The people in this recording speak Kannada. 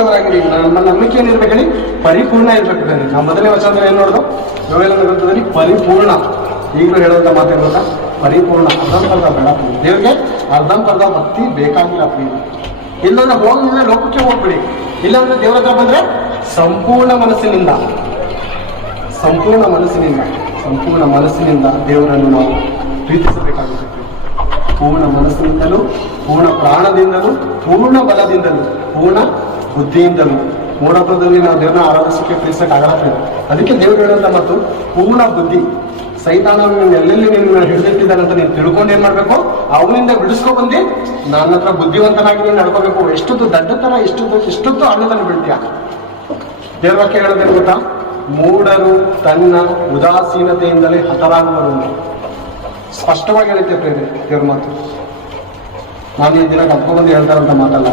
ನಮ್ಮ ನಂಬಿಕೆ ಏನಿರ್ಬೇಕು ಹೇಳಿ, ಪರಿಪೂರ್ಣ ಇರ್ಬೇಕು ಹೇಳಿ. ನಾವು ಮೊದಲನೇ ವಚನ ಏನ್ ನೋಡಿದ್ರು, ಯೋವೇಲನ ಗ್ರಂಥದಲ್ಲಿ ಪರಿಪೂರ್ಣ. ಈಗಲೂ ಹೇಳುವಂತ ಮಾತೇನ ಪರಿಪೂರ್ಣ. ಅರ್ಧಂಬರ್ಧ ಬೇಡ, ದೇವ್ರಿಗೆ ಅರ್ಧಂಬರ್ಧ ಭಕ್ತಿ ಬೇಕಾಗಿಲ್ಲ ಪ್ರಿಯ. ಇಲ್ಲಂದ್ರೆ ಹೋಗಿದ್ರೆ ಲೋಕಕ್ಕೆ ಹೋಗ್ಬಿಡಿ, ಇಲ್ಲಾಂದ್ರೆ ದೇವ್ರ ಹತ್ರ ಬಂದ್ರೆ ಸಂಪೂರ್ಣ ಮನಸ್ಸಿನಿಂದ ದೇವರನ್ನು ನಾವು ಪ್ರೀತಿಸಬೇಕಾಗುತ್ತೆ. ಪೂರ್ಣ ಮನಸ್ಸಿನಿಂದಲೂ, ಪೂರ್ಣ ಪ್ರಾಣದಿಂದಲೂ, ಪೂರ್ಣ ಬಲದಿಂದಲೂ, ಪೂರ್ಣ ಬುದ್ಧಿಯಿಂದಲೂ. ಮೂಢತ್ವದಲ್ಲಿ ನಾವು ದೇವ್ರನ್ನ ಆರಾಧಿಸಕ್ಕೆ ಪ್ರೀತಿಸಕ್ಕೆ ಆಗಲ್ಲ. ಅದಕ್ಕೆ ದೇವ್ರು ಹೇಳುವಂತ ಮತ್ತು ಪೂರ್ಣ ಬುದ್ಧಿ. ಸೈತಾನ ಎಲ್ಲೆಲ್ಲಿ ನಿನ್ನ ಹಿಡಿದಿಟ್ಟಿದ್ದಾನಂತ ನೀನು ತಿಳ್ಕೊಂಡು ಏನ್ ಮಾಡ್ಬೇಕು, ಅವನಿಂದ ಬಿಡಿಸ್ಕೊ ಬಂದು ನನ್ನ ಹತ್ರ ಬುದ್ಧಿವಂತನಾಗಿ ನೀನು ನಡ್ಕೋಬೇಕು. ಎಷ್ಟೊತ್ತು ದಡ್ಡತನ, ಎಷ್ಟೊತ್ತು ಹಣ್ಣತನ ಬೀಳ್ತೀಯ. ದೇವ್ರ ವಾಕ್ಯ ಹೇಳೋದೇನು ಗೊತ್ತಾ, ಮೂಢರು ತನ್ನ ಉದಾಸೀನತೆಯಿಂದಲೇ ಹತರಾಗುವರು. ಸ್ಪಷ್ಟವಾಗಿ ಹೇಳುತ್ತೆ ಪ್ರೇರೆ ದೇವ್ರ ಮಾತು. ನಾನು ಈ ದಿನ ಕಪ್ಕೊಂಡ್ಬಂದು ಹೇಳ್ತಾರಂತ ಮಾತಲ್ಲ.